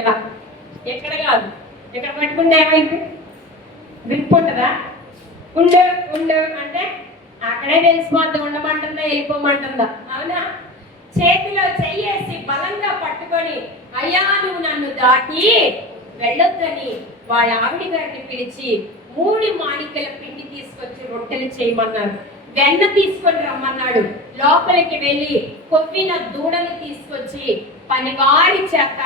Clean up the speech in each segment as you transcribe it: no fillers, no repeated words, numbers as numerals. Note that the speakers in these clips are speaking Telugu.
ఎలా ఎక్కడ కాదు, ఇక్కడ పట్టుకుంటే ఏమైంది? గ్రిప్ ఉంటుందా? ఉండవు అంటే అక్కడే తెలిసిపోద్ది. ఉండమంటుందా వెళ్ళిపోమంటుందా? అవునా? చేతిలో చెయ్యేసి బలంగా పట్టుకొని, అయ్యా నువ్వు నన్ను దాటి వెళ్ళొద్దని వాళ్ళ ఆవిడ గారిని పిలిచి 3 మాణిక్యాల పిండి తీసుకొచ్చి రొట్టెలు చేయమన్నారు. వెన్న తీసుకొని రమ్మన్నాడు. లోపలికి వెళ్ళి కొవ్విన దూడని తీసుకొచ్చి పనివారి చేత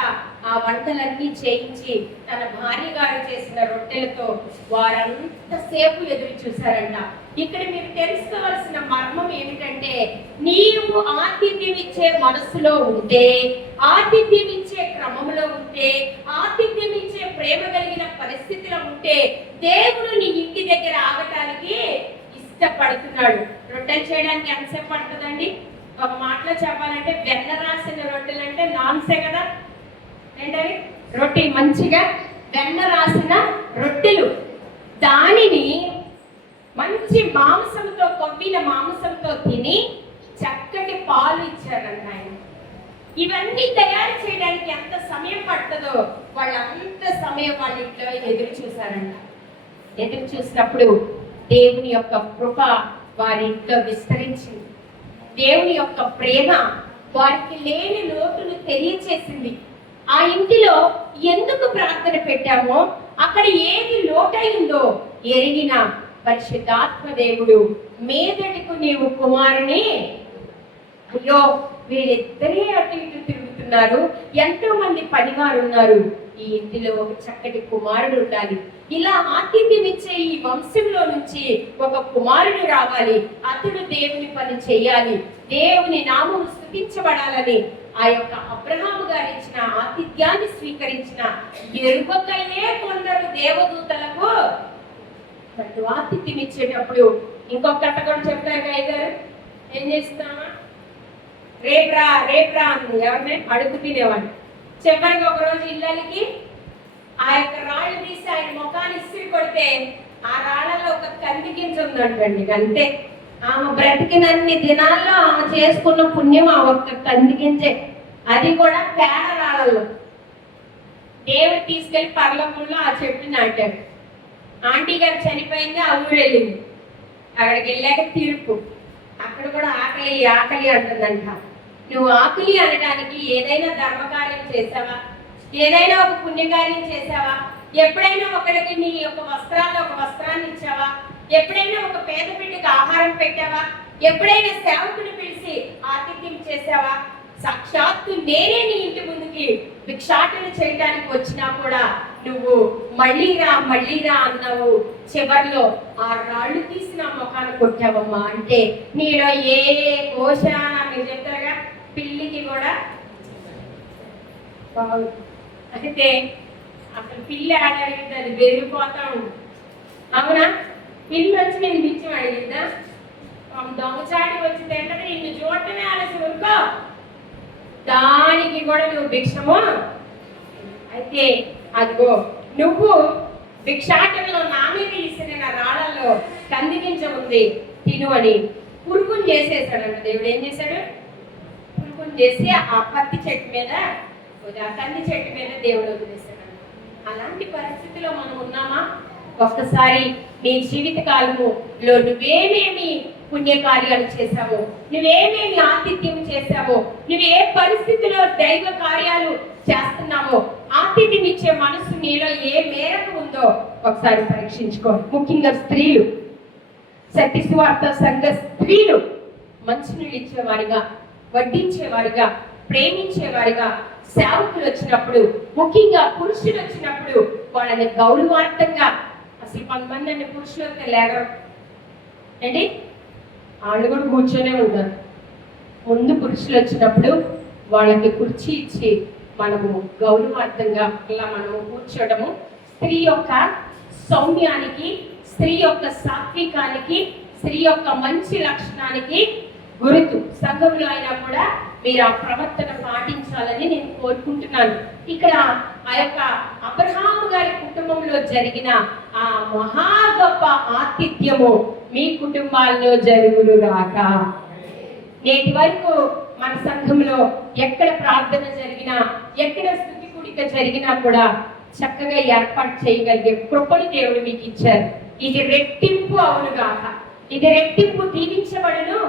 ఆ వంటలన్నీ చేయించి తన భార్య గారు చేసిన రొట్టెలతో వారంతసేపు ఎదురు చూశారంట. ఇక్కడ మీరు తెలుసుకోవాల్సిన మర్మం ఏమిటంటే, నీవు ఆతిథ్యం ఇచ్చే మనసులో ఉంటే, ఆతిథ్యం ఇచ్చే క్రమంలో ఉంటే, ఆతిథ్యం ఇచ్చే ప్రేమ కలిగిన పరిస్థితిలో ఉంటే దేవుడు నీ ఇంటి దగ్గర ఆగటానికి ఇష్టపడుతున్నాడు. రొట్టెలు చేయడానికి ఎంతసేపు పడుతుందండి? ఒక మాటలో చెప్పాలంటే వెన్న రాసిన రొట్టెలు అంటే నాన్సే కదా. ఏంటవి? రొట్టె మంచిగా వెన్న రాసిన రొట్టెలు, దానిని మంచి మాంసంతో, కొవ్విన మాంసంతో తిని చక్కటి పాలు ఇచ్చారంట ఆయన. ఇవన్నీ తయారు చేయడానికి ఎంత సమయం పడుతుందో వాళ్ళంత సమయం వాళ్ళ ఇంట్లో ఎదురు చూశారంట. ఎదురు చూసినప్పుడు దేవుని యొక్క కృప వారి ఇంట్లో విస్తరించింది. దేవుని యొక్క ప్రేమ వారికి లేని లోటును తెలియచేసింది. ఆ ఇంటిలో ఎందుకు ప్రార్థన పెట్టామో, అక్కడ ఏది లోటైందో ఎరిగిన పరిశుద్ధాత్మ దేవుడు మీదటికు నీవు కుమారుని, అయ్యో వీళ్ళిద్దరే అటు ఇటు తిరుగుతున్నారు, ఎంతో మంది పనివారు ఉన్నారు, ఈ ఇంటిలో ఒక చక్కటి కుమారుడు ఉండాలి. ఇలా ఆతిథ్యం ఇచ్చే ఈ వంశంలో నుంచి ఒక కుమారుడు రావాలి, అతడు దేవుని పని చేయాలి, దేవుని నామం స్తుతించబడాలని ఆ యొక్క అబ్రహాము గారు ఇచ్చిన ఆతిథ్యాన్ని స్వీకరించిన ఎరుకయే కొందరు దేవదూతలకు ఆతిథ్యం ఇచ్చేటప్పుడు ఇంకొక కథ కూడా చెప్తారు గారు. ఏం చేస్తామా? రేప్రా అని ఎవరిని అడుగు తినేవాడు. చివరికి ఒక రోజు ఇళ్ళకి ఆ యొక్క రాళ్ళు తీసి ఆయన ముఖాన్ని ఇస్త్రీ కొడితే ఆ రాళ్లలో ఒక కంది గింజ ఉందంటండి. అంతే, ఆమె బ్రతికినన్ని దినాల్లో ఆమె చేసుకున్న పుణ్యం ఆ ఒక్క కంది గింజే. అది కూడా పేడ రాళ్ళల్లో. దేవుడు తీసుకెళ్లి పర్లోకంలో ఆ చెట్టు నాటాడు. ఆంటీ గారు చనిపోయింది, ఆ ఊరు వెళ్ళింది. అక్కడికి వెళ్ళాక తీర్పు. అక్కడ కూడా ఆకలి ఆకలి అంటుందంట. నువ్వు ఆకలి అనడానికి ఏదైనా ధర్మకార్యం చేసావా? ఏదైనా ఒక పుణ్యకార్యం చేసావా? ఎప్పుడైనా ఒకరికి నీ యొక్క వస్త్రాల్లో ఒక వస్త్రాన్ని ఇచ్చావా? ఎప్పుడైనా ఒక పేద బిడ్డకి ఆహారం పెట్టావా? ఎప్పుడైనా సేవకుని పిలిచి ఆతిథ్యం చేసావా? సాక్షాత్తు నేనే నీ ఇంటి ముందుకి భిక్షాటన చేయడానికి వచ్చినా కూడా నువ్వు మళ్ళీరా అన్నావు. చివరిలో ఆ రాళ్ళు తీసి నా ముఖాన కొట్టావమ్మా అంటే నీలో ఏ కోశాన మీరు చెప్తారుగా, పిల్లికి కూడా అయితే అసలు పిల్లి ఆడగలిగితే అది బెదిరిపోతా ఉంది. అవునా? పిల్లి వచ్చి నేను బిచ్చం అడిగిద్దా? దొంగచాడి వచ్చి తింటది, నిన్ను చూడటమే ఆలస్యం ఊరుకో, దానికి కూడా నువ్వు భిక్షము. అయితే అదిగో నువ్వు భిక్షాటంలో నా మీద ఇసిన రాళ్ళల్లో కందిగించ ఉంది, తిను అని పురుగుని చేసేసాడంట. దేవుడు ఏం చేశాడు? పురుగుని చేసి ఆ పత్తి చెట్టు మీద, ఆ కంది చెట్టు మీద దేవుడు వదిలేశాడు. అలాంటి పరిస్థితిలో మనం ఉన్నామా? ఒక్కసారి నీ జీవిత కాలములో నువ్వేమేమి పుణ్యకార్యాలు చేశావో, నువ్వేమేమి ఆతిథ్యం చేశావో, నువ్వు ఏ పరిస్థితిలో దైవ కార్యాలు చేస్తున్నావో, ఆతిథ్యం ఇచ్చే మనసు నీలో ఏ మేరకు ఉందో ఒకసారి పరీక్షించుకో. ముఖ్యంగా స్త్రీలు, సత్య సువార్త సంఘ స్త్రీలు మంచినీళ్ళు ఇచ్చేవారిగా, వడ్డించేవారిగా, ప్రేమించేవారిగా, సేవకులు వచ్చినప్పుడు, ముఖ్యంగా పురుషులు వచ్చినప్పుడు వాళ్ళని గౌరవార్థంగా, అసలు కొంతమంది అన్ని పురుషులు అయితే లేగరు అండి, వాళ్ళు కూడా కూర్చొనే ఉంటారు. ముందు పురుషులు వచ్చినప్పుడు వాళ్ళకి కుర్చీ ఇచ్చి మనము గౌరవార్థంగా ఇలా మనము కూర్చోవడము స్త్రీ యొక్క సౌమ్యానికి, స్త్రీ యొక్క సాత్వికానికి, స్త్రీ యొక్క మంచి లక్షణానికి గుర్తు. సంఘంలో అయినా కూడా మీరు ఆ ప్రవర్తన పాటించాలని నేను కోరుకుంటున్నాను. ఇక్కడ ఆ యొక్క అబ్రహాము గారి కుటుంబంలో జరిగిన ఆ మహా గొప్ప ఆతిథ్యము మీ కుటుంబాల్లో జరుగునుగాక. నేటి వరకు మన సంఘంలో ఎక్కడ ప్రార్థన జరిగినా, ఎక్కడ స్తుతి కూడి కూడిక జరిగినా కూడా చక్కగా ఏర్పాటు చేయగలిగే కృపను దేవుడు మీకు ఇచ్చారు. ఇది రెట్టింపు అవును గాక, ఇది రెట్టింపు దీవించబడును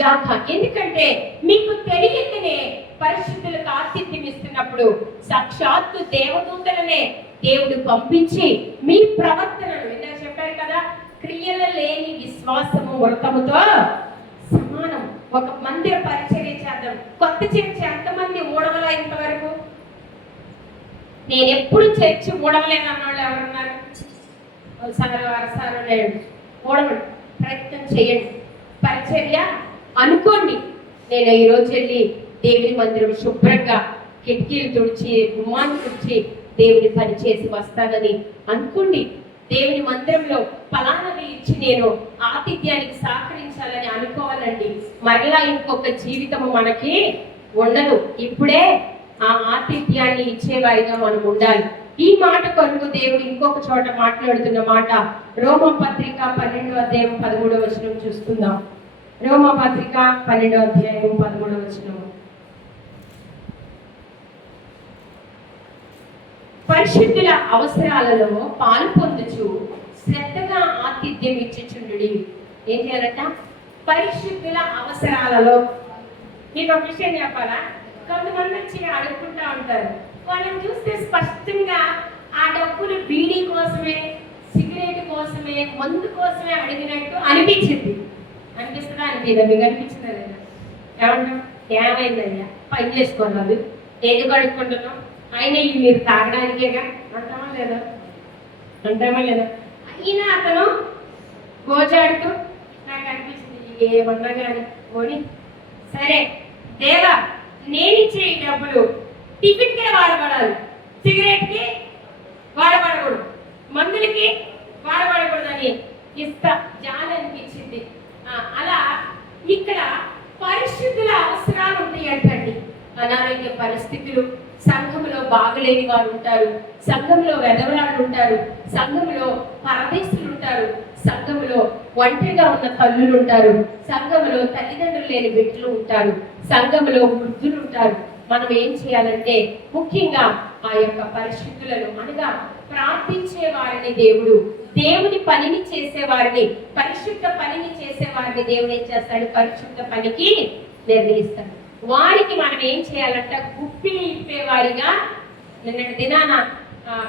గాక. ఎందుకంటే మీకు తెలియకనే పరిశుద్ధులకు ఆతిథ్యం ఇస్తున్నప్పుడు సాక్షాత్తు దేవదూతలనే దేవుడు పంపించి మీ ప్రవర్తనను, ఇందాక చెప్పారు కదా, క్రియల లేని విశ్వాసము వ్రతముతో సమానం. ఒక మందిర పరిచర్య చేద్దాం. కొత్త చర్చ ఎంతమంది ఊడవలా ఇంతవరకు? నేను ఎప్పుడు చర్చి ఊడవలేను అన్నవాళ్ళు ఎవరున్నారు? అరసారు లేడు. ఊడవండి, ప్రయత్నం చేయండి, పరిచర్య అనుకోండి. నేను ఈరోజు వెళ్ళి దేవుని మందిరం శుభ్రంగా కిటికీలు తుడిచి గుమ్మాన్ని తుడిచి దేవుని పని చేసి వస్తానని అనుకోండి. దేవుని మందిరంలో ఫలానవి ఇచ్చి నేను ఆతిథ్యానికి సహకరించాలని అనుకోవాలండి. మరలా ఇంకొక జీవితము మనకి ఉండదు. ఇప్పుడే ఆ ఆతిథ్యాన్ని ఇచ్చేవారిగా మనం ఉండాలి. ఈ మాట కొరకు దేవుడు ఇంకొక చోట మాట్లాడుతున్న మాట రోమపత్రిక 12వ అధ్యాయం 13వ వచనం చూసుకుందాం. రోమపత్రిక 12వ అధ్యాయం 13వ వచనం. పరిశుద్ధుల అవసరాలలో పాలు పొందుచు శ్రద్ధగా ఆతిథ్యం ఇచ్చుచుండుడి. ఏం చేయాలంట? పరిశుద్ధుల అవసరాలలో. మీకు ఒక విషయం చెప్పాలా? కొంతమంది వచ్చి అడుగుకుంటా ఉంటారు. వాళ్ళని చూస్తే స్పష్టంగా ఆ డబ్బులు బీడీ కోసమే, సిగరెట్ కోసమే, మందు కోసమే అడిగినట్టు అనిపించింది. అనిపిస్తుందా? అనిపించదా? మీకు అనిపించిందా లేదా? ఏమంటాం? ఏమైందయ్యా, పని చేసుకోవాలి, ఎందుకు అడుక్కుంటున్నాం, అయినా ఇవి మీరు తాగడానికేగా అంటామా లేదా? అంటామా లేదా? అయినా అతను గోజాడుతూ నాకు అనిపించింది ఏమన్నా కానీ పోనీ సరే దేవా, నేనిచ్చే ఈ డబ్బులు టిఫిన్కే వాడబడాలి, సిగరెట్కి వాడబడకూడదు, మందులకి వాడబడకూడదని ఇస్తా జాలి అనిపించింది. అలా ఇక్కడ పరిస్థితుల అవసరాలు ఉంటాయి అంటండి. అనారోగ్య పరిస్థితులు, సంఘంలో బాగలేని వారు ఉంటారు, సంఘంలో వెధవరాలు ఉంటారు, సంఘంలో పరదేశులు ఉంటారు, సంఘంలో ఒంటరిగా ఉన్న తల్లులు ఉంటారు, సంఘంలో తల్లిదండ్రులు లేని బిడ్డలు ఉంటారు, సంఘంలో వృద్ధులు ఉంటారు. మనం ఏం చేయాలంటే ముఖ్యంగా ఆ యొక్క పరిస్థితులను అనగా ప్రార్థించే వారిని దేవుడు, దేవుని పనిని చేసేవారిని, పరిశుద్ధ పనిని చేసేవారిని దేవుడు ఏం చేస్తాడు? పరిశుద్ధ పనికి నిర్ణయిస్తాడు. వారికి మనం ఏం చేయాలంటే గుప్పిని ఇప్పేవారిగా. నిన్నటి దినాన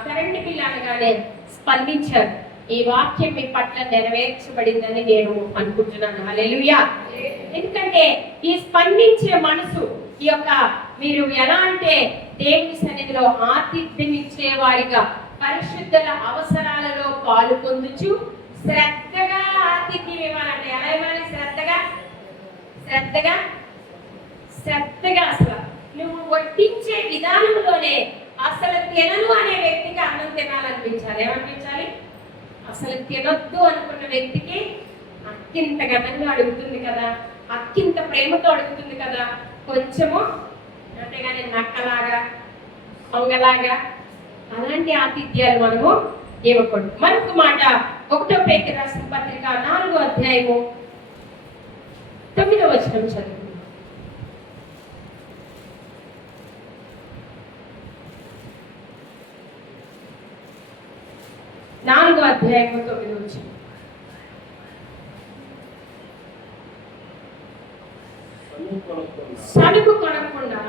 కరెంటు బిల్ అనగానే స్పందించారు. ఈ వాక్యం మీ పట్ల నెరవేర్చబడిందని నేను అనుకుంటున్నాను. హల్లెలూయా. ఎందుకంటే ఈ స్పందించే మనసు, ఈ యొక్క మీరు ఎలా అంటే దేవుని సన్నిధిలో ఆతిథ్యం ఇచ్చే వారిగా, పరిశుద్ధుల అవసరాలలో పాలు పొందుచు శ్రద్ధగా ఆతిథ్యం ఇవ్వాలంటే ఎలా ఇవ్వాలి? శ్రద్ధగా అసలు నువ్వు వడ్డించే విధానంలోనే అసలు తినను అనే వ్యక్తికి అన్నం తినాలనిపించాలి. ఏమనిపించాలి? అసలు తినొద్దు అనుకున్న వ్యక్తికి అక్కింత ఘనంగా అడుగుతుంది కదా, అక్కింత ప్రేమతో అడుగుతుంది కదా, కొంచెము అంతేగాని నక్కలాగా పొంగలాగా అలాంటి ఆతిథ్యాలు మనము ఇవ్వకూడదు. మరొక మాట 1 పేతురు రాసిన పత్రిక 4వ అధ్యాయము 9వ వచనం చదువు. 4వ అధ్యాయము 9వ వచనం. సనుగు కొనకుండా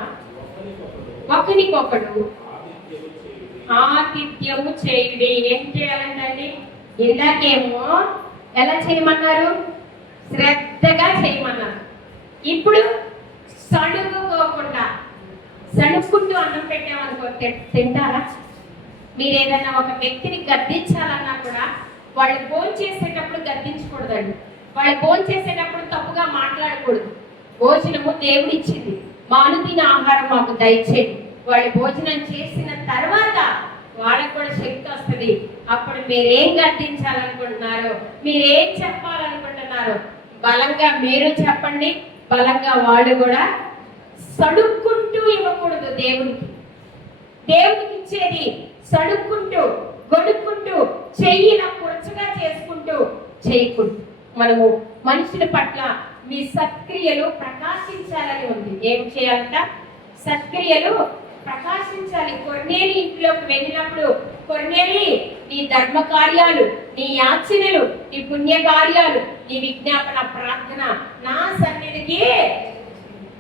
ఒకరికొకడు ఆతిథ్యము చేయుడి. ఏం చేయాలంటండి? ఇందాకేమో ఎలా చేయమన్నారు? శ్రద్ధగా చేయమన్నారు. ఇప్పుడు సణుగుకోకుండా, సణుక్కుంటూ అన్నం పెట్టామనుకో తింటారా? మీరు ఏదైనా ఒక వ్యక్తిని గద్దించాలన్నా కూడా వాళ్ళు భోజనం చేసేటప్పుడు గద్దించకూడదండి. వాళ్ళు భోజనం చేసేటప్పుడు తప్పుగా మాట్లాడకూడదు. భోజనము దేవుడు ఇచ్చింది, మానుదిన ఆహారం మాకు దయచేయండి. వాళ్ళు భోజనం చేసిన తర్వాత వాళ్ళకు కూడా శక్తి వస్తుంది. అప్పుడు మీరేం గద్దించాలనుకుంటున్నారో, మీరేం చెప్పాలనుకుంటున్నారో బలంగా మీరు చెప్పండి, బలంగా వాళ్ళు కూడా. సడుక్కుంటూ ఇవ్వకూడదు దేవునికి. దేవునికి ఇచ్చేది సడుక్కుంటూ, గొడుక్కుంటూ, చెయ్యిన కురచగా చేసుకుంటూ చేయకూడదు. మనము మనుషుల పట్ల మీ సత్క్రియలు ప్రకాశించాలని ఉంది. ఏం చేయాలంట? సత్క్రియలు ప్రకాశించాలి. కొర్నేలి ఇంట్లోకి వెళ్ళినప్పుడు, కొర్నేలి నీ ధర్మ కార్యాలు, నీ యాచనలు, నీ పుణ్య కార్యాలు, నీ విజ్ఞాపన ప్రార్థన నా సన్నిధికి,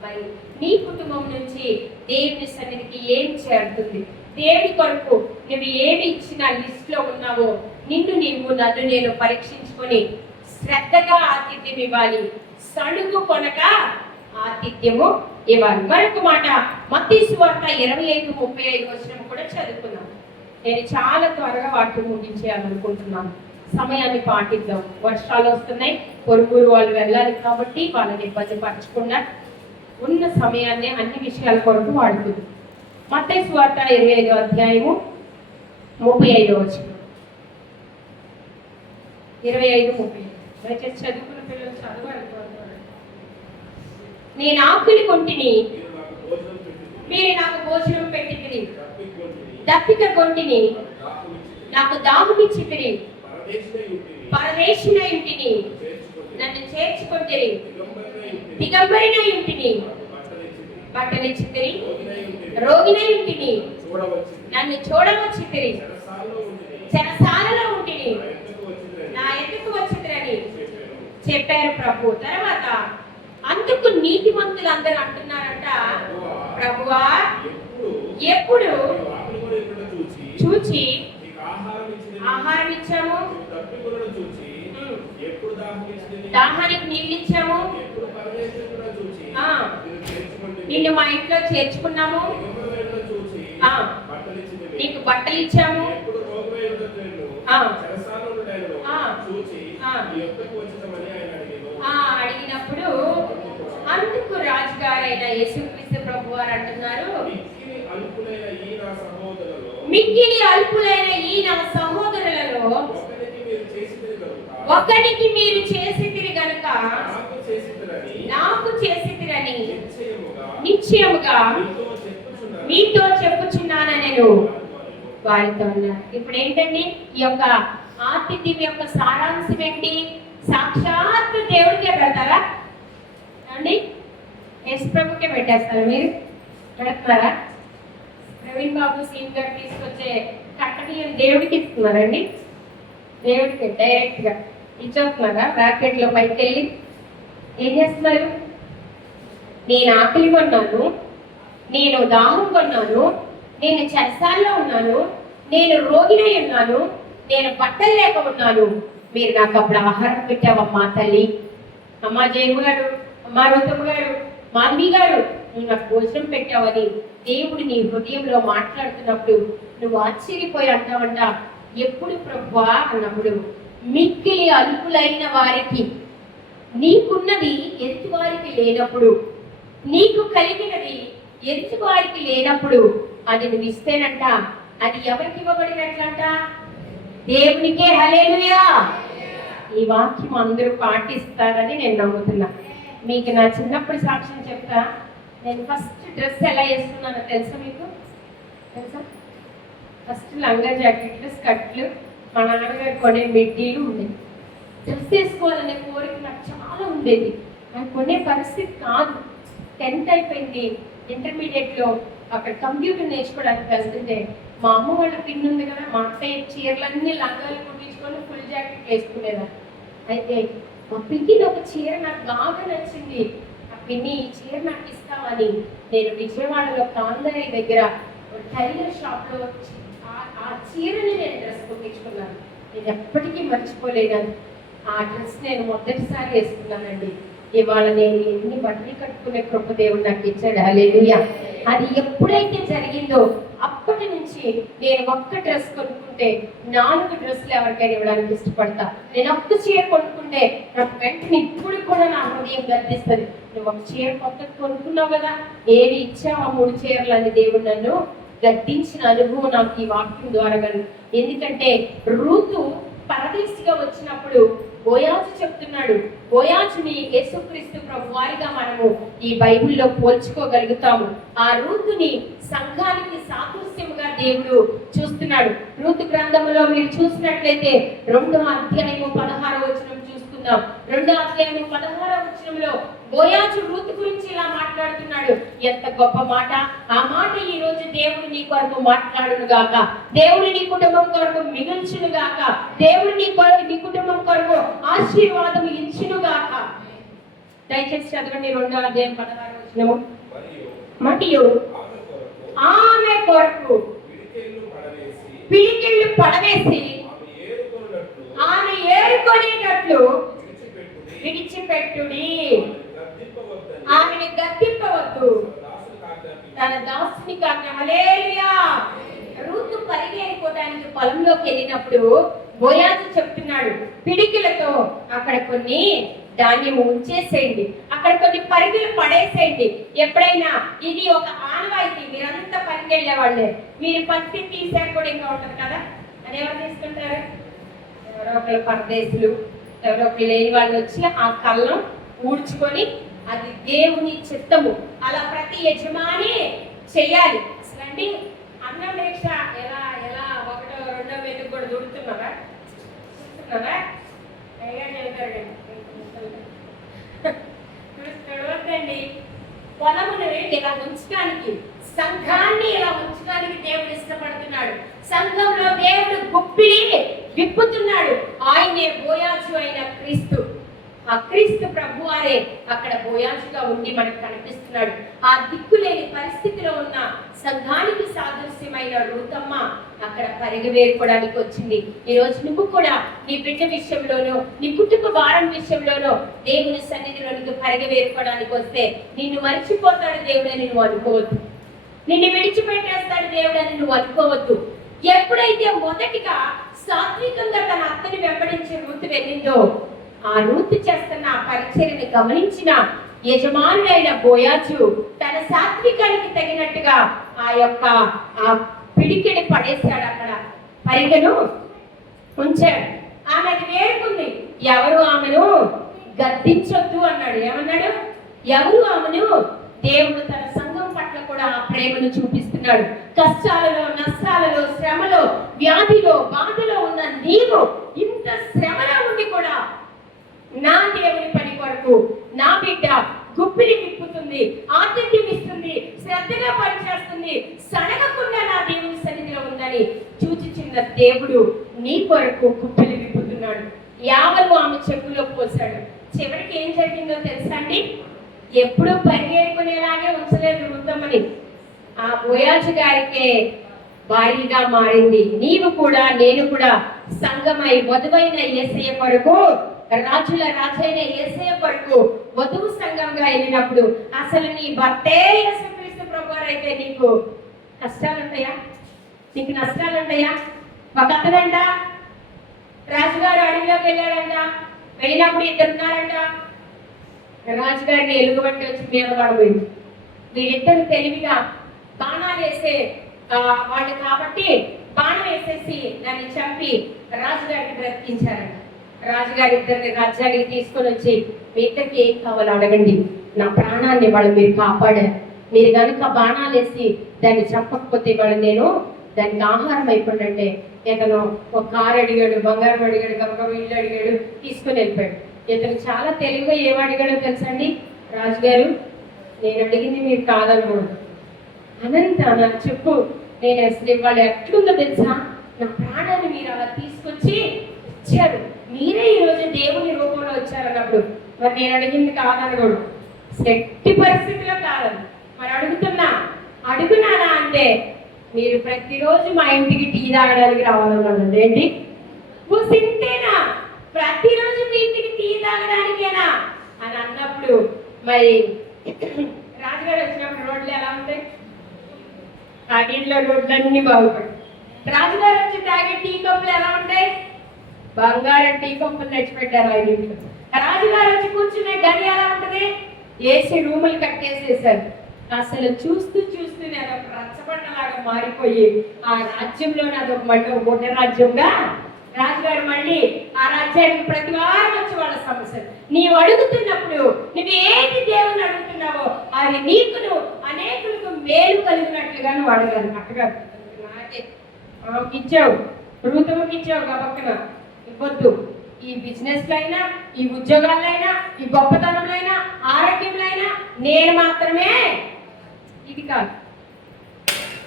మరి నీ కుటుంబం నుంచి దేవుని సన్నిధికి ఏం చేరుతుంది? దేవుని కొరకు నువ్వు ఏమి ఇచ్చిన లిస్ట్ లో ఉన్నావో నన్ను నేను పరీక్షించుకొని శ్రద్ధగా ఆతిథ్యం ఇవ్వాలి, సడుగు కొనక ఆతిథ్యము ఇవ్వాలి. మరొక మాట మత్తయి సువార్త 25:35 కూడా చదువుకున్నాం. నేను చాలా త్వరగా వాటిని ముగించేయాలనుకుంటున్నాను. సమయాన్ని పాటిద్దాం. వర్షాలు వస్తున్నాయి, పొరుగురు వాళ్ళు వెళ్ళాలి కాబట్టి వాళ్ళని ఇబ్బంది పరచకుండా ఉన్న సమయాన్ని అన్ని విషయాల కొరకు వాడుకుందాం. మత్తయి సువార్త 25:35 25:30 దయచేసి చదువుకున్న పిల్లలు చదవాలి. నేను ఆకలి కొంటిని, మీరు నాకు భోజనం పెట్టితిరి, దప్పిక కొంటిని, నాకు దాహమిచ్చితిరి, పరదేశిన ఇంటిని నన్ను చేర్చుకొంటిరి, దిగంబరిన ఇంటిని బట్టలిచ్చితిరి, రోగిన ఇంటిని నన్ను చూడవచ్చితిరి, చెరసాలలో ఉంటిని నా ఎదుకు వచ్చితిరని చెప్పారు ప్రభు. తర్వాత అందుకు నీతిమంతులు అందరూ అంటున్నారంట, ప్రభువా ఎప్పుడు చూచి ఆహారం ఇచ్చాము, దాహానికి నీళ్ళు ఇచ్చాము, నిన్ను మా ఇంట్లో చేర్చుకున్నాము, నీకు బట్టలు ఇచ్చాము, అడిగినప్పుడు అందుకు రాజుగారైన యేసుక్రీస్తు ప్రభు వారు అంటున్నారు, మిక్కిలి అల్పులైన ఈ నా సహోదరులలో ఒకరికి మీరు చేసితిరి గనుక నాకు చేసితిరని నిశ్చయముగా మీతో చెప్పుచున్నాను నేను వారితో అన్నారు. ఇప్పుడు ఏంటండి ఈ యొక్క ఆతిథ్యం యొక్క సారాంశం ఏంటి? సాక్షాత్ దేవుడికే పెడతారా అండి? యేసు ప్రభుకే పెట్టేస్తారా? మీరు పెడతారా? ప్రవీణ్ బాబు సీన్ గారు తీసుకొచ్చే కట్టడిని దేవుడికి ఇస్తున్నారండి? దేవుడికి డైరెక్ట్ గా ఇచ్చేస్తున్నారా? బ్రాకెట్ లో పైకి వెళ్ళి ఏం చేస్తున్నారు? నేను ఆకలి కొన్నాను, నేను దాహం కొన్నాను, నేను చెరసాల్లో ఉన్నాను, నేను రోగినై ఉన్నాను, నేను బట్టలు లేక ఉన్నాను, మీరు నాకు అప్పుడు ఆహారం పెట్టావమ్మా తల్లి, అమ్మా జయమ్మ గారు, అమ్మా రుతమ్మ గారు, మాధవి గారు, నువ్వు నాకు భోజనం పెట్టావని దేవుడు నీ హృదయంలో మాట్లాడుతున్నప్పుడు నువ్వు ఆశ్చర్యపోయి అంటావంట, ఎప్పుడు ప్రభువా అన్నప్పుడు మిక్కిలి అల్పులైన వారికి, నీకున్నది ఎదుటివారికి లేనప్పుడు, నీకు కలిగినది ఎదుటివారికి లేనప్పుడు అది నువ్వు ఇస్తేనంట అది ఎవరికి ఇవ్వబడినట్లంట? దేవునికే. హల్లెలూయా. ఈ వాక్యం అందరూ పాటిస్తారని నేను నమ్ముతున్నా. మీకు నా చిన్నప్పుడు సాక్ష్యం చెప్తా. నేను ఫస్ట్ డ్రెస్ ఎలా వేసుకున్నానో తెలుసా? మీకు తెలుసా? ఫస్ట్ లంగా జాకెట్లు, స్కర్ట్లు, మా నాన్నగారు కొనే మిడ్డీలు ఉండేది. డ్రెస్ వేసుకోవాలనే కోరిక నాకు చాలా ఉండేది. నాకు కొనే పరిస్థితి కాదు. 10th అయిపోయింది, ఇంటర్మీడియట్లో అక్కడ కంప్యూటర్ నేర్చుకోవడానికి వెళ్తుంటే మా అమ్మ వాళ్ళ పిన్ ఉంది కదా, మా అత్తయ్య చీరలన్నీ లంగాలు కుట్టించుకొని ఫుల్ జాకెట్ వేసుకునేదాన్ని. అయితే మా పిన్నికి ఒక చీర నాకు బాగా నచ్చింది. ఆ పిన్ని ఈ చీర నాకు ఇస్తామని నేను విజయవాడలో కాందారి దగ్గర టైలర్ షాప్లో ఆ చీరని నేను డ్రెస్ కుట్టించుకున్నాను. నేను ఎప్పటికీ మర్చిపోలేను. ఆ డ్రెస్ నేను మొదటిసారి వేసుకున్నానండి. ఇవాళ నేను ఎన్ని బట్టలు కట్టుకునే కృప దేవుడు నాకు ఇచ్చాడు. హల్లెలూయా. అది ఎప్పుడైతే జరిగిందో అప్పటి నుంచి నేను ఒక్క డ్రెస్ కొనుక్కుంటే 4 డ్రెస్సులు ఎవరికైనా ఇవ్వడానికి ఇష్టపడతా. నేను ఒక్క చీర కొనుక్కుంటే నాకు వెంటనే ఇప్పుడు కూడా నా హృదయం గర్దిస్తుంది. నువ్వు ఒక చీర కొత్తగా కొనుక్కున్నావు కదా, ఏవి ఇచ్చావు? ఆ 3 చీరలని దేవుడు నన్ను గద్దించిన అనుభవం నాకు ఈ వాక్యం ద్వారా. ఎందుకంటే రూతు పరదేశిగా వచ్చినప్పుడు బోయాజు చెప్తున్నాడు, బోయాజుని యేసుక్రీస్తు ప్రభు వారిగా మనము ఈ బైబిల్లో పోల్చుకోగలుగుతాము. ఆ రూతుని సంఘానికి సాదృశ్యముగా దేవుడు చూస్తున్నాడు. రూతు గ్రంథంలో మీరు చూసినట్లయితే 2వ అధ్యాయము 16వ వచనం చూస్తూ చదువుకుందాం. 2:16 బోయాజు రూతు గురించి ఇలా మాట్లాడుతున్నాడు. ఎంత గొప్ప మాట! ఆ మాట ఈ రోజు దేవుడు నీ కొరకు మాట్లాడును గాక, దేవుడు నీ కుటుంబం కొరకు మిగిల్చును గాక, దేవుడు నీ కుటుంబం కొరకు ఆశీర్వాదం ఇచ్చును గాక. దయచేసి చదవండి. 2:16 మరియు ఆమె కొరకు పిడికిళ్ళు పడవేసి ఆమె ఏరుకొనేటట్లు విడిచిపెట్టుడి. ఆమెను గద్దింపవద్దు, తన దాసుని కాక. హల్లెలూయా. రూతు పరిగెత్తుకోవడానికి పొలంలోకి వెళ్ళినప్పుడు బోయాజు చెప్తున్నాడు, పిడికిలతో అక్కడ కొన్ని ధాన్యం ఉంచేసేయండి, అక్కడ కొన్ని పరిగెలు పడేసేయండి. ఎప్పుడైనా ఇది ఒక ఆనవాయితీ, మీరంతా పరిగెళ్ళే వాళ్ళే. మీరు పత్తి తీసాక కూడా ఇంకా ఉంటుంది కదా, అది ఎవరు తీసుకుంటారు? ఎవరో ఒకరు పరదేశులు, ఎవరో ఒకరు లేని వాళ్ళు వచ్చి ఆ కళ్ళం ఊడ్చుకొని, అది దేవుని చిత్తము. అలా ప్రతి యజమాని చెయ్యాలి. అసలు అండి అన్నం దీక్ష ఎలా ఎలా 1వ 2వ మెతుకు కూడా దూడుతున్నారా? చూస్తున్నారా? చూడవద్దండి. పొలమును ఇలా ఉంచడానికి, సంఘాన్ని ఇలా ఉంచడానికి దేవుడు ఇష్టపడుతున్నాడు. సంఘంలో దేవుడు గుప్పిడి విప్పుతున్నాడు. ఆయనే బోయాజు అయిన క్రీస్తు. ఆ క్రీస్తు ప్రభు వారే అక్కడ బోయాజుగా ఉండి మనకు కనిపిస్తున్నాడు. ఆ దిక్కులేని పరిస్థితిలో ఉన్న సంఘానికి సాదృశ్యమైన రూతమ్మ అక్కడ పరిగెవేరుకోవడానికి వచ్చింది. ఈ రోజు నువ్వు కూడా నీ బిడ్డ విషయంలోనూ, నీ కుటుంబ భారం విషయంలోనూ దేవుని సన్నిధిలోనికి పరిగెవేరుకోవడానికి వస్తే నిన్ను మర్చిపోతాడు దేవుడు అని నువ్వు అనుకోవద్దు. నిన్ను విడిచిపెట్టేస్తాడు దేవుడు అని నువ్వు అనుకోవద్దు. ఎప్పుడైతే మొదటిగా సాత్వికంగా తన అత్తని వెంబడించే రూతు వెళ్ళిందో, ఆ రూతు చేస్తున్న ఆ పరిచర్యని గమనించిన యజమానుడైన బోయాజు తన సాత్వికానికి తగినట్టుగా ఆ పిడికిని పడేశాడు. అక్కడ పరిగెను ఉంచాడు. ఆమె అది వేడుకుంది. ఎవరు ఆమెను గద్దించొద్దు అన్నాడు. ఏమన్నాడు? ఎవరు ఆమెను? దేవుడు తన సంఘం పట్ల కూడా ఆ ప్రేమను చూపిస్తున్నాడు. కష్టాలలో, నష్టాలలో, శ్రమలో, వ్యాధిలో, బాధలో ఉన్న నీవు ఇంత శ్రమలో ఉండి కూడా నా దేవుని పని కొరకు నా బిడ్డ గుప్పిలి విప్పుతుంది, ఆతిథ్యం ఇస్తుంది, శ్రద్ధగా పనిచేస్తుంది, సడగకుండా నా దేవుని సన్నిధిలో ఉందని చూచిచున్న దేవుడు నీ కొరకు గుప్పిలి విప్పుతున్నాడు. యావలు ఆమె చెక్కులో పోసాడు. చివరికి ఏం జరిగిందో తెలుసా అండి? ఎప్పుడూ పరిగెడుకునేలాగే ఉంచలేదు రూతమ్మని. ఆ బోయాజు గారికే భారీగా మారింది. నీవు కూడా, నేను కూడా సంఘమై వధువైన యేసయ్య కొరకు, రాజుల రాజైన యేసయ్య కొరకు వధువు సంఘంగా వెళ్ళినప్పుడు అసలు నీ భర్తే యేసుక్రీస్తు ప్రభువారు అయితే నీకు కష్టాలు ఉంటాయా? నీకు నష్టాలు ఉంటాయా? ఒక అతనంట రాజుగారు అడవిలోకి వెళ్ళాడంట. వెళ్ళినప్పుడు 2 ఉన్నారంట. రాజుగారిని ఎలుగుబంటి వచ్చి మీద పడబోయింది. వీళ్ళిద్దరు తెలివిగా బాణాలు వేసే వాళ్ళు కాబట్టి బాణం వేసేసి దాన్ని చంపి రాజుగారికి బ్రతికించారంట. రాజుగారి ఇద్దరిని రాజ్యానికి తీసుకొని వచ్చి, మీ ఇద్దరికి ఏం కావాలో అడగండి, నా ప్రాణాన్ని వాళ్ళు మీరు కాపాడారు. మీరు కనుక బాణాలు వేసి దాన్ని చంపకపోతే వాళ్ళు నేను దానికి ఆహారం అయిపోయిందంటే, ఇతను ఒక కారు అడిగాడు, బంగారం అడిగాడు, గబగబ ఇల్లు అడిగాడు, తీసుకొని వెళ్ళిపోయాడు. ఇతను చాలా తెలివిగా ఏమడిగాడో తెలుసండి? రాజుగారు, నేను అడిగింది మీరు కాదనకూడదు. అనంత నాకు చెప్పు, నేను అసలు వాళ్ళు ఎట్లుందో తెలుసా? నా ప్రాణాన్ని మీరు అలా తీసుకొచ్చి ఇచ్చారు. మీరే ఈరోజు దేవుని రూపంలో వచ్చారన్నప్పుడు మరి నేను అడిగింది కాదనకూడదు. ఎట్టి పరిస్థితిలో కాదని మరి అడుగునానా అంటే, మీరు ప్రతిరోజు మా ఇంటికి టీ తాగడానికి రావాలన్నాడు. ఏంటి సింతేనా? ప్రతిరోజు మీ ఇంటికి టీ తాగడానికేనా అని అన్నప్పుడు మరి రాజుగారు వచ్చినప్పుడు రోడ్లు ఎలా ఉంటాయి? ఆ ఇంట్లో రోడ్లన్నీ బాగుపడి. రాజుగారు వచ్చి తాగే టీ కప్పులు ఎలా ఉంటాయి? బంగారం టీ కప్పులు తెచ్చిపెట్టారు ఆయన ఇంట్లో. రాజుగారు వచ్చి కూర్చునే గది ఎలా ఉంటుంది? ఏసీ రూములు కట్టేసేసారు. అసలు చూస్తూ అదొక రచ్చబండలాగా మారిపోయి ఆ రాజ్యంలోనే అదొక మళ్ళీ ఒక బొడ్డ రాజ్యంగా రాజుగారు మళ్ళీ ఆ రాజ్యానికి ప్రతి వారం వచ్చి వాళ్ళ సమస్యలు నీవు అడుగుతున్నప్పుడు, నువ్వు ఏది దేవుని అడుగుతున్నావో అది నీకును అనేకులకు మేలు కలిగినట్లుగా నువ్వు అడగాలి. అట్టగారు నాకే ఇచ్చావు, రూతమ్మకి ఇచ్చావు, గబక్కన ఇవ్వద్దు. ఈ బిజినెస్ అయినా, ఈ ఉద్యోగాలైనా, ఈ గొప్పతనంలైనా, ఆరోగ్యంలైనా నేను మాత్రమే. ఇది కాదు.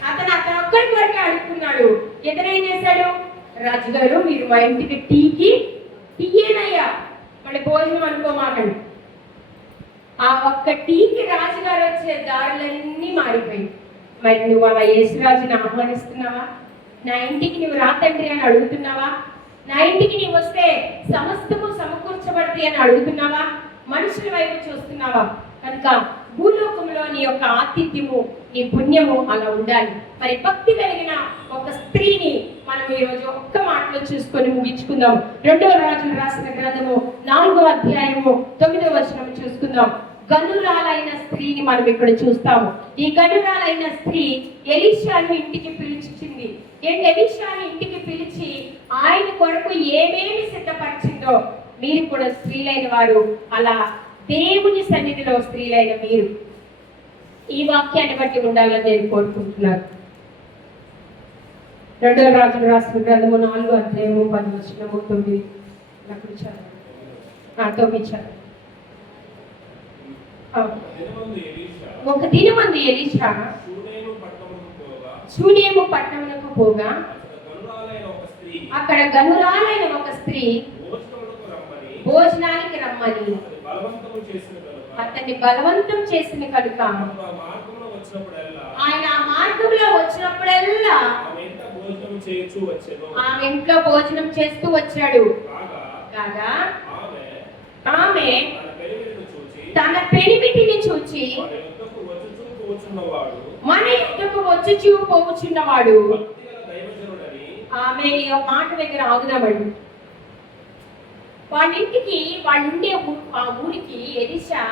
అతను ఒక్కడి వరకే అడుగుతున్నాడు. ఇతను ఏం చేశాడు? రాజుగారు మీరు మా ఇంటికి టీయేనయ్యా, మళ్ళీ భోజనం అనుకోమాకండి. ఆ ఒక్క టీకి రాజుగారు వచ్చే దారులన్నీ మారిపోయి. మరి నువ్వు అలా యేసురాజుని ఆహ్వానిస్తున్నావా? నా ఇంటికి నువ్వు రా తండ్రి అని అడుగుతున్నావా? నా ఇంటికి నీవు వస్తే సమస్తము సమకూర్చబడతాయి అని అడుగుతున్నావా? మనుషుల వైపు చూస్తున్నావా? కనుక భూలోకంలో నీ యొక్క ఆతిథ్యము, నీ పుణ్యము అలా ఉండాలి. మరి భక్తి కలిగిన ఒక స్త్రీని మనం ఈరోజు ఒక్క మాటలో చూసుకొని ముగించుకుందాం. 2వ రాజులు రాసిన గ్రంథము 4వ అధ్యాయము 9వ వచనం చూసుకుందాం. గనురాలైన స్త్రీని మనం ఇక్కడ చూస్తాము. ఈ గనురాలైన స్త్రీ ఎలీషాను ఇంటికి పిలిచింది. ఎలీషాను ఇంటికి పిలిచి ఆయన కొరకు ఏమేమి సిద్ధపరిచిందో మీరు కూడా స్త్రీలైన వారు అలా దేవుని సన్నిధిలో స్త్రీలైన మీరు ఈ వాక్యాన్ని బట్టి ఉండాలని నేను కోరుకుంటున్నాను. 2వ రాజులు రాసిన గ్రంథము 4వ అధ్యాయము 10వ వచనము 9 ఒక దినమందు ఎలీషా షూనేము పట్టణమునకు పోగా అక్కడ గనురాలైన ఒక స్త్రీ భోజనానికి రమ్మని అతన్ని బలవంతం చేసిన కనుక ఆయన ఆ మార్గంలో వచ్చినప్పుడల్లా ఆమె ఇంట్లో భోజనం చేస్తూ వచ్చాడు. కాగా ఆమె తన పెనిమిటిని చూచి మన యుద్ధకు వచ్చి పోవచ్చున్నవాడు. ఆమె ఈ మాట దగ్గర ఆగుదామండి. వాళ్ళుండే ఆ ఊరికి ఎలీషా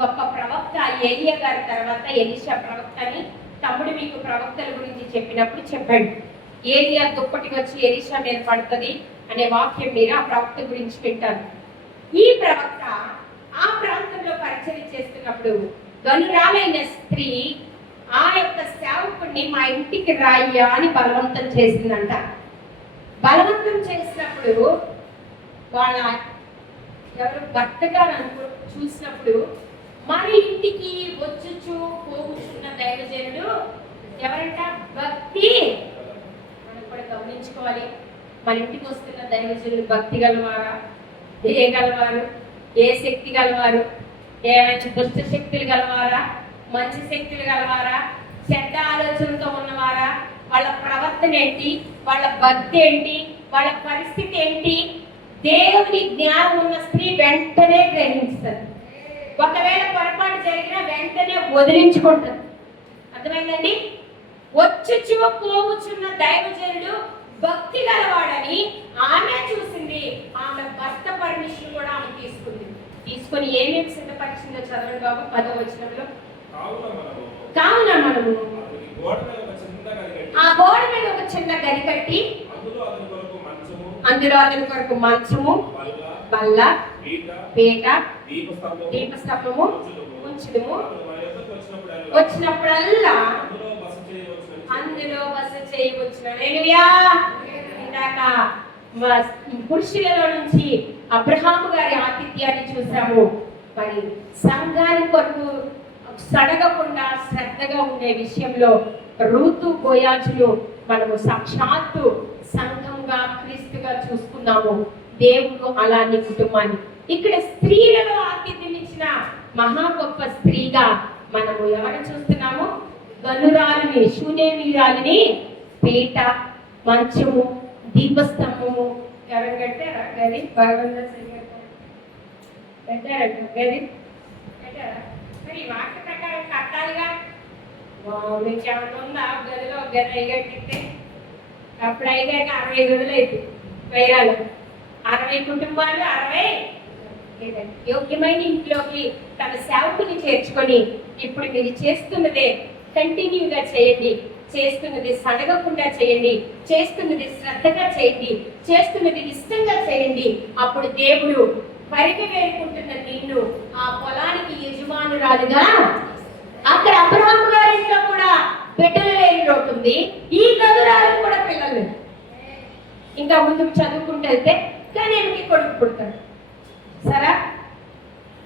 గొప్ప ప్రవక్త. ఏలియా గారి తర్వాత ఎలీషా ప్రవక్త అని తమ్ముడు మీకు ప్రవక్తల గురించి చెప్పినప్పుడు చెప్పాడు. ఏలియా దుప్పటికి వచ్చి ఎలీషా మీద పడుతుంది అనే వాక్యం మీరు ఆ ప్రవక్త గురించి వింటారు. ఈ ప్రవక్త ఆ ప్రాంతంలో పరిచయం చేస్తున్నప్పుడు గనురాలైన స్త్రీ ఆ యొక్క సేవకుడిని మా ఇంటికి రాయ్యా అని బలవంతం చేసిందంట. బలవంతం చేసినప్పుడు వాళ్ళ ఎవరు భర్తగా చూసినప్పుడు మన ఇంటికి వచ్చుచు పోగుచున్న దైవజనుడు ఎవరంట? భక్తి. మనం కూడా గమనించుకోవాలి. మన ఇంటికి వస్తున్న దైవజనులు భక్తి గలవారా, ఏ గలవారు, ఏ శక్తి గలవారు, ఏమైనా దుష్ట శక్తులు గలవారా, మంచి శక్తులు గలవారా, చెడ్డ ఆలోచనతో ఉన్నవారా, వాళ్ళ ప్రవర్తన ఏంటి, వాళ్ళ భక్తి ఏంటి, వాళ్ళ పరిస్థితి ఏంటి? దేవుని జ్ఞానం ఉన్న స్త్రీ వెంటనే గ్రహిస్తుంది. ఒకవేళ పొరపాటు జరిగినా వెంటనే వదిలించుకుంటుంది. అర్థమైందండి? వచ్చుచు పోవచ్చున్న దైవజనుడు భక్తి గలవాడని ఆమె చూసింది. ఆమె భర్త పర్మిషన్ కూడా ఆమె తీసుకుని ఏమేమి సిద్ధపరిచిందో చదవండి బాబు. 10వ వచనంలో కావున మనము ఆ గోడ మీద ఒక చిన్న గది కట్టి అందులో అతని కొరకు మంచము, బల్ల, పీట, దీపస్తంభము ఉంచుదుము. వచ్చినప్పుడల్లా అందులో బస చేయవచ్చును. హల్లెలూయా. ఇందాక పురుషులలో నుంచి అబ్రహాము గారి ఆతిథ్యాన్ని చూసాము. మరి సంఘాని కొరకు సడగకుండా శ్రద్ధగా ఉండే విషయంలో రూతు బోయాజులు మనము సాక్షాత్తు సంఘంగా క్రీస్తుగా చూసుకున్నాము. దేవుడు అలాంటి కుటుంబాన్ని ఇక్కడ స్త్రీలలో ఆతిథ్యం ఇచ్చిన మహా గొప్ప స్త్రీగా మనము ఎవరు చూస్తున్నాము? గనురాలిని, శూనేమీరాలిని పీట, మంచము, దీపస్తంభము ఎవరు కట్టారా? గది పెట్టారంట. గది పెట్టారా? మరి వాక్య ప్రకారం కట్టాలిగా. మీకు ఏమన్నా ఉందా? గదిలో గది అయ్యగట్టితే అప్పుడు అయ్యాక 60 గదులు అయితే వైరాలు 60 కుటుంబాలు 60 యోగ్యమైన ఇంట్లోకి తన సేవకుని చేర్చుకొని ఇప్పుడు మీరు చేస్తున్నదే కంటిన్యూగా చేయండి. చేస్తున్నది సడగకుండా చేయండి. చేస్తున్నది శ్రద్ధగా చేయండి. చేస్తున్నది ఇష్టంగా చేయండి. అప్పుడు దేవుడు పరిగ వేరుకుంటున్న నిన్ను ఆ పొలానికి యజమానురాలుగా. అక్కడ అబ్రహాము గారి ఇంట్లో కూడా బిడ్డలు లేని లోటు ఉంది. ఈ గదురాలకు కూడా పిల్లలు. ఇంకా ముందుకు చదువుకుంటూ వెళ్తే కానీ ఈమెకి కొడుకు పుడతాడు. సరే,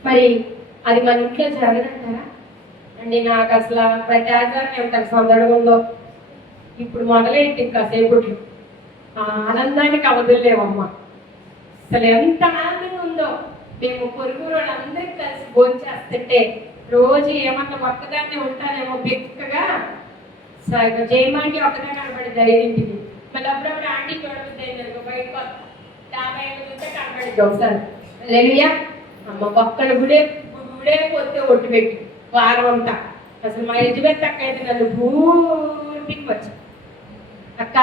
మరి అది మన ఇంట్లో జరగదంటారా అండి? నాకు అసలు ప్రతి ఆదివారం ఎంత సందర్భం ఉందో ఇప్పుడు మొదలైంది. కాసేపట్లు ఆ ఆనందానికి అవధులేవమ్మా. అసలు ఎంత ఆనందంగా ఉందో. మేము పొరుగు వాళ్ళందరికీ కలిసి భోజనం చేస్తుంటే రోజు ఏమన్నా ఒక్కదాన్నే ఉంటానేమో బిక్కగా. జయమాంటి ఒక్కదాన్ని కనబడి జరిగింది. మళ్ళీ అప్పుడప్పుడు ఆంటీ చూడబుద్ది బయట 50 కనబడిద్ది ఒకసారి. లేనియా అమ్మ ఒక్కడ గుడే పోతే ఒట్టు పెట్టి వారం అంతా. అసలు మా యజమాని అక్క అయితే నన్ను పూర్తికి వచ్చా, అక్క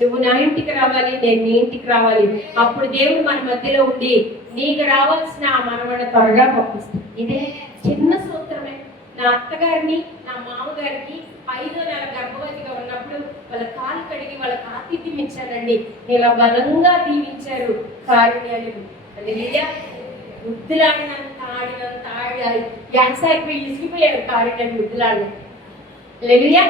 నువ్వు నా ఇంటికి రావాలి, నేను నీ ఇంటికి రావాలి, అప్పుడు దేవుడు మన మధ్యలో ఉండి నీకు రావాల్సిన ఆ మనవడ త్వరగా పంపిస్తాను. ఇదే చిన్న సూత్రమే. నా అత్తగారిని నా మామగారికి 5వ నెల గర్భవతిగా ఉన్నప్పుడు వాళ్ళ కాలు కడిగి వాళ్ళకి ఆతిథ్యం ఇచ్చానండి. ఇలా బలంగా దీవించారు కారుణ్యాలు. ముద్దులాడినంత ఆడి వ్యాసాయిపోయి ఇసిగిపోయారు కారుణ్యాలు ముద్దులాడిన. లేనియా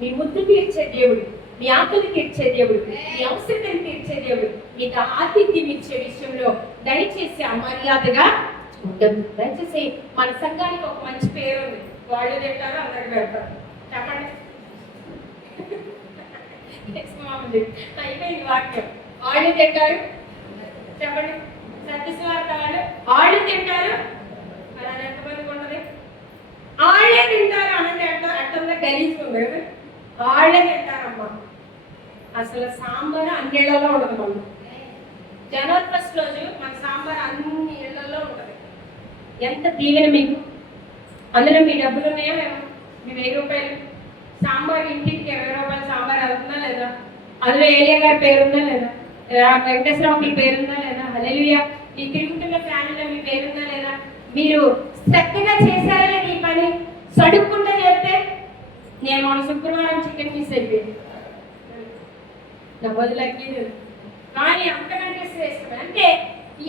మీ ముద్దు తీర్చే దేవుడు, మీ ఆకలి తీర్చే దేవుడు, మీ అవసరతను తీర్చే దేవుడు. మీకు ఆతిథ్యం ఇచ్చే విషయంలో దయచేసి అమర్యాదగా ఉండదు. దయచేసి మన సంఘానికి ఒక మంచి పేరు ఉంది. వాళ్ళు తింటారు, అందరికి పెడతారు. చెప్పండి, అయిపోయింది వాక్యం. వాళ్ళు తింటారు, చెప్పండి సత్యస్వార్థ వాళ్ళు తింటారు. అలా ఎంతమందికి ఉండదు? వాళ్ళే తింటారు అనండి. అట్టంతా గలీజుంది. వాళ్ళే తింటారమ్మా. అసలు సాంబార్ అన్ని ఇళ్లలో ఉండదు. మనం జనవరి 1 రోజు మన సాంబార్ అన్ని ఇళ్లలో ఉంటుంది. ఎంత దీవెన మీకు. అందులో మీ డబ్బులు ఉన్నాయో లేవో? మీ 1000 రూపాయలు సాంబార్, ఇంటికి 20 రూపాయలు సాంబార్ అవుతుందా లేదా? అందులో ఏలియా గారి పేరుందా లేదా? వెంకటేశ్వరరావు మీ పేరుందా లేదా? హల్లెలూయా. ఈ తిరుగుతున్న ఫ్యామిలీలో మీ పేరుందా లేదా? మీరు శ్రద్ధగా చేశారా లేదా ఈ పని? సడుక్కుంటా చేస్తే నేను మన శుక్రవారం చికెన్ మిస్ అయిపోయింది, నా బదులకి. కానీ అంతకంటే శ్రేష్టం అంటే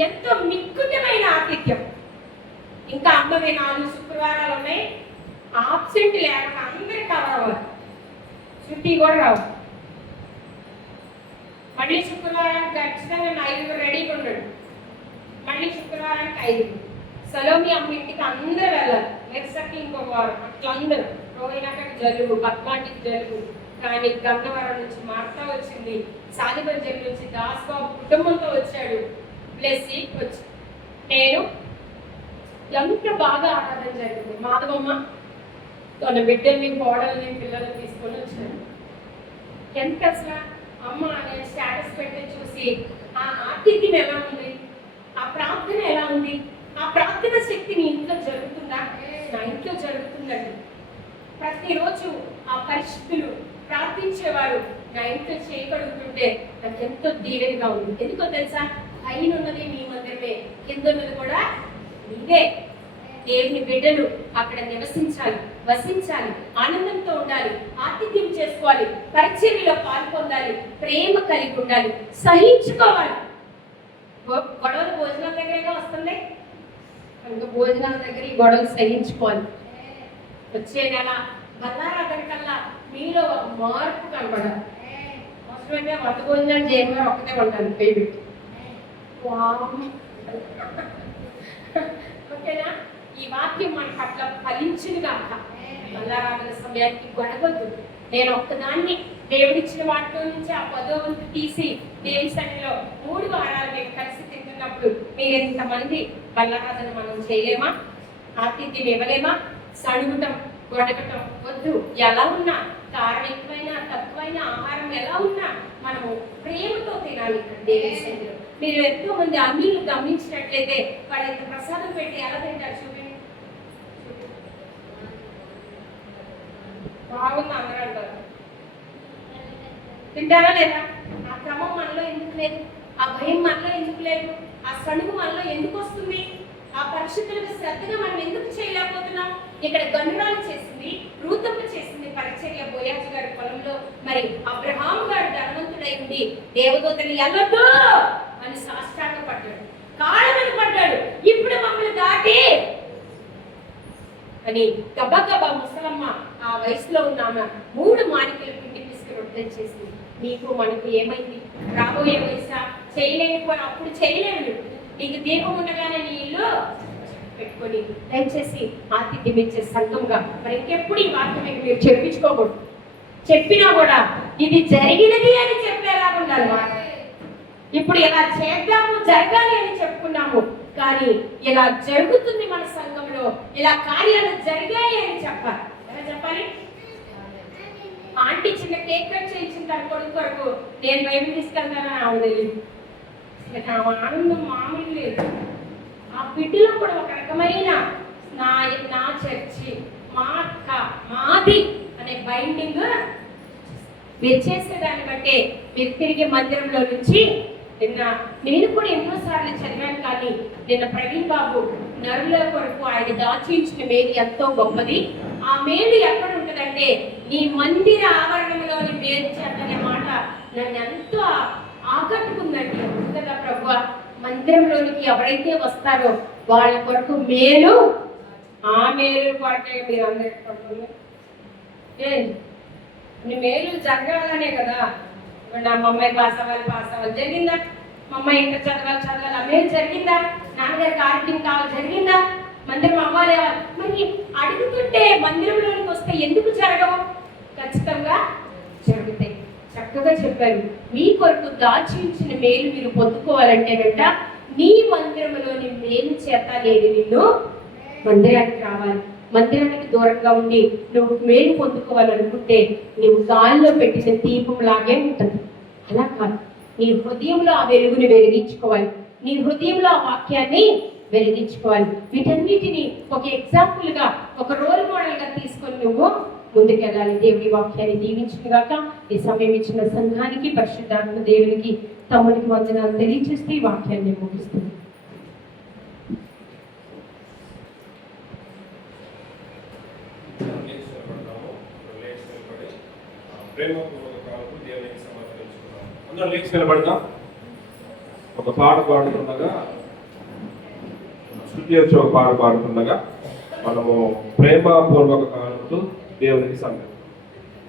ఎంతో మిక్కుటమైన ఆతిథ్యం. ఇంకా అమ్మవి 4 శుక్రవారాలు ఉన్నాయి, ఆబ్సెంట్ లేకుండా అందరికి కవర్ అవ్వాలి. చుట్టి కూడా రావు. మళ్ళీ శుక్రవారానికి ఖచ్చితంగా 5 రెడీగా ఉన్నాడు. మళ్ళీ శుక్రవారానికి 5. సలోమి అమ్మ ఇంటికి అందరూ వెళ్ళాలి. నెక్స్ట్ ఇంకొక వారం అట్లా అందరూ. రోహిణాకి జలుబు, పద్మాటికి జలుబు. కానీ గన్నవరం నుంచి మార్తా వచ్చింది, సాదిబంజర్ నుంచి దాస్ బాబు కుటుంబంతో వచ్చాడు. బ్లెస్సి వచ్చి నేను ఎంత బాగా ఆరాధన జరిగింది. మాధవమ్మ తన బిడ్డల్ని, కోడల్ని, పిల్లల్ని తీసుకొని వచ్చాను. ఎంత అసలు అమ్మ నేను స్టేటస్ పెట్టి చూసి ఆ ఆతిథ్యం ఎలా ఉంది, ఆ ప్రార్థన ఎలా ఉంది, ఆ ప్రార్థన శక్తి నీ ఇంట్లో జరుగుతుందా? నా ఇంట్లో జరుగుతుందండి. ప్రతిరోజు ఆ పరిస్థితులు ప్రార్థించేవారు నా ఇంట్లో చేయగలుగుతుంటే నాకు ఎంతో దీవెనగా ఉంది. ఎందుకో తెలుసా? పైన ఉన్నది మీ మందిరమే, కింద ఉన్నది కూడా మీదే. దేవుని బిడ్డలు అక్కడ నివసించాలి, వసించాలి, ఆనందంతో ఉండాలి, ఆతిథ్యం చేసుకోవాలి, పరిచర్యలో పాల్పొందాలి, ప్రేమ కలిగి ఉండాలి, సహించుకోవాలి. గొడవలు భోజనాల దగ్గరగా వస్తుంది కనుక భోజనాల దగ్గర ఈ గొడవలు సహించుకోవాలి. వచ్చే నెల బల్లారాధనకల్లా మీలో ఒక మార్పు కనబడాలి. అవసరమైతే 100 భోజనాలు చేయగారు ఒక్కటే ఉండాలి పేరు. ఓకేనా? ఈ వాక్యం మన పట్ల ఫలించింది కాక బల్లారాధన సమయానికి గొడవద్దు. నేను ఒక్కదాన్ని దేవుడిచ్చిన వాటిలో నుంచి ఆ 10వ వంతు తీసి దేవుని సన్నిధిలో 3 వారాలు మేము కలిసి తింటున్నప్పుడు మీరు ఎంతమంది బల్లారాధన మనం చేయలేమా? ఆతిథ్యం ఇవ్వలేమా? సడుగుటం, గొడగటం వద్దు. ఎలా ఉన్నా, కారం ఎక్కువైన తక్కువైన ఆహారం ఎలా ఉన్నా మనము ప్రేమతో తినాలి దేవుని సన్నిధిలో. మీరు ఎంతో మంది అన్యులు గమనించినట్లయితే వాళ్ళు ఎంత ప్రసాదం పెట్టి ఎలా తింటారు చూడండి. బాగుంది అందరూ అంటారు, తింటారా లేదా? ఆ క్రమం మనలో ఎందుకు లేదు? ఆ భయం మనలో ఎందుకు లేదు? ఆ సణుగు మనలో ఎందుకు వస్తుంది? ఆ పరిశుద్ధులకు శ్రద్ధగా మనం ఎందుకు చేయలేకపోతున్నాం? ఇక్కడ గనురాలు చేసింది, రూతమ్మ చేసింది పరిచర్య బోయాజు గారి పొలంలో. మరి అబ్రహాం గారు ధనవంతుడై ఉండి దేవదూతని ఎల్లొద్దు అని సాష్టాంగ పడ్డాడు, కాళ్ళ మీద పడ్డాడు. ఇప్పుడు మమ్మల్ని దాటి అని గబగబా ముసలమ్మ ఆ వయసులో ఉన్నామ 3 మానికలు పిండి పిసికి రొట్టెలు చేసింది. మీకు మనకు ఏమైంది? రాబోయే వయసా, చేయలేకపోయినా అప్పుడు చేయలేవు. నీకు దీపం ఉండగానే నీ ఇల్లు పెట్టుకొని దయచేసి ఆతిథ్యం ఇచ్చే సంఘంగా మరి ఇంకెప్పుడు ఈ వాక్యం మీరు చెప్పించుకోకూడదు. చెప్పినా కూడా ఇది జరిగినది అని చెప్పేలా ఉండాలి. ఇప్పుడు ఇలా చేద్దాము, జరగాలి అని చెప్పుకున్నాము, కానీ ఇలా జరుగుతుంది మన సంఘంలో, ఇలా కార్యాలు జరిగాయి అని చెప్పాలి. ఎలా చెప్పాలి? ఆంటీ చిన్న కేక్ కట్ చేయించిన తన కొడుకు వరకు నేను బైబిల్ తీసుకెళ్తానని ఆవిడ తెలియదు. ఆనందం మామూలు లేదు. ఆ బిడ్డలో కూడా ఒక రకమైన నా చర్చి, మా అక్క, మాది అనే బైండింగ్ మీరు చేసేదాన్ని బట్టే మీరు తిరిగి మందిరంలో నుంచి నేను కూడా ఎన్నోసార్లు చదివాను, కానీ నిన్న ప్రవీణ్ బాబు నరుల కొరకు ఆయన దాచించిన మేలు ఎంతో గొప్పది. ఆ మేలు ఎక్కడ ఉంటుందంటే నీ మందిర ఆవరణంలోని మేలు చేతనే మాట నన్ను ఎంతో ఆకట్టుకుందండి. కదా ప్రభు, మందిరంలోనికి ఎవరైతే వస్తారో వాళ్ళ కొరకు మేలు, ఆ మేలు కొరకే మీరు అందరూ నీ మేలు జరగాలనే కదా. నా అమ్మాయి పాస్ అవ్వాలి జరిగిందా? మా అమ్మాయి ఇంకా చదవాలి ఆ మేలు జరిగిందా? నాన్నగారికి ఆరోగ్యం కావాలి జరిగిందా? మందిరం అవ్వాలి. మరి అడుగుతుంటే మందిరంలోనికి వస్తే ఎందుకు జరగవు? ఖచ్చితంగా జరుగుతాయి. చక్కగా చెప్పారు. మీ కొరకు దాచించిన మేలు మీరు పొందుకోవాలంటే వెంట నీ మందిరంలోని మేలు చేత లేదు నిన్ను మందిరానికి రావాలి. మందిరానికి దూరంగా ఉండి నువ్వు మేలు పొందుకోవాలనుకుంటే నువ్వు గాలిలో పెట్టిన దీపం లాగే ఉంటుంది. అలా కాదు, నీ హృదయంలో ఆ వెలుగుని వెలిగించుకోవాలి. నీ హృదయంలో ఆ వాక్యాన్ని వెలిగించుకోవాలి. వీటన్నిటిని ఒక ఎగ్జాంపుల్గా, ఒక రోల్ మోడల్గా తీసుకొని నువ్వు ముందుకెళ్ళాలి. దేవుడి వాక్యాన్ని దీవించుగాక. ఈ సమయం ఇచ్చిన సంఘానికి, పరిశుద్ధాత్మ దేవునికి, తమ్ముడికి వందనాలు తెలియజేస్తూ ఈ వాక్యాన్ని ముగిస్తుంది. అందరూ లేచి నిలబడతాం. ఒక పాట పాడుతుండగా, శృతి వచ్చి ఒక పాట పాడుతుండగా మనము ప్రేమపూర్వక కాలంతో దేవునికి సమయం.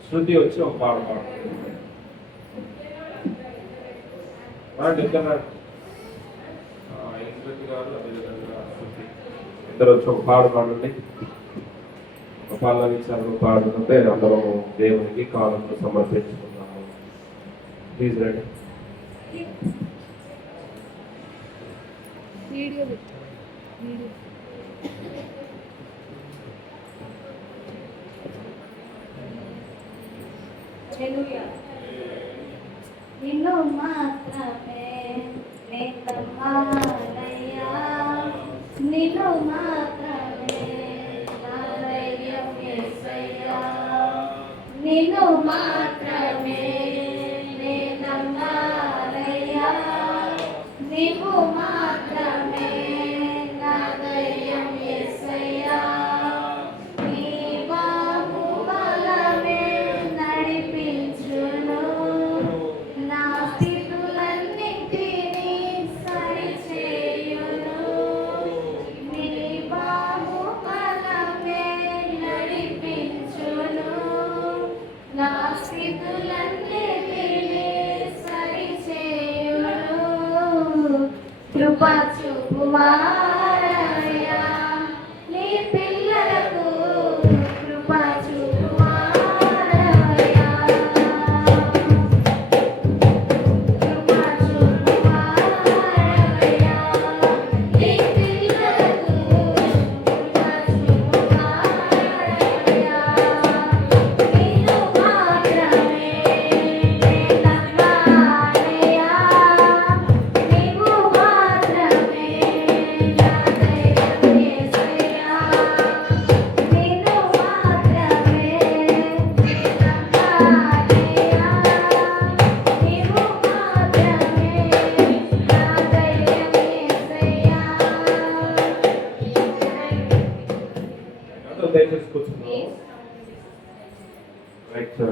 శృతి వచ్చి ఒక పాట పాడుతుంది. గారు అదేవిధంగా శృతి ఇద్దరు వచ్చి ఒక పాట పాడండి. ఒక పాలన పాడుతుంటే అందరము దేవునికి కాలంతో సమర్పించుకున్నాము. Please ready. నిన్ను మాత్రమే నేతమానయ్యా, నిన్ను మాత్రమే నా ధైర్యం యేసయ్యా, నిన్ను మాత్రమే నేతమానయ్యా, నీవు మాత్రమే నా ధైర్యం యేసయ్యా, నీ బాహు బలమే నడిపించును, నా స్థితులన్నిటినీ సరిచేయును, నీ బాహు బలమే నడిపించును, నా స్థితులన్నిటినీ సరిచేయును, కృప చూపువారయ్యా నీ పిల్లలకు, కృప చూపువారయ్యా, కృప చూపువారయ్యా నీ పిల్లలకు, కృప చూపువారయ్యా, నిన్ను మాత్రమే నేనన్నానయ్యా, నీవు మాత్రమే నా ధైర్యం యేసయ్యా, నిన్ను మాత్రమే నేనన్నానయ్యా, నీవు మాత్రమే నా ధైర్యం యేసయ్యా. అందరూ దయచేసి కూర్చున్నాము. రైట్.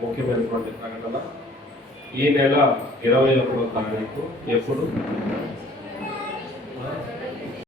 ముఖ్యమైనటువంటి ప్రకటన. ఈ నెల 21వ తారీఖు ఎప్పుడు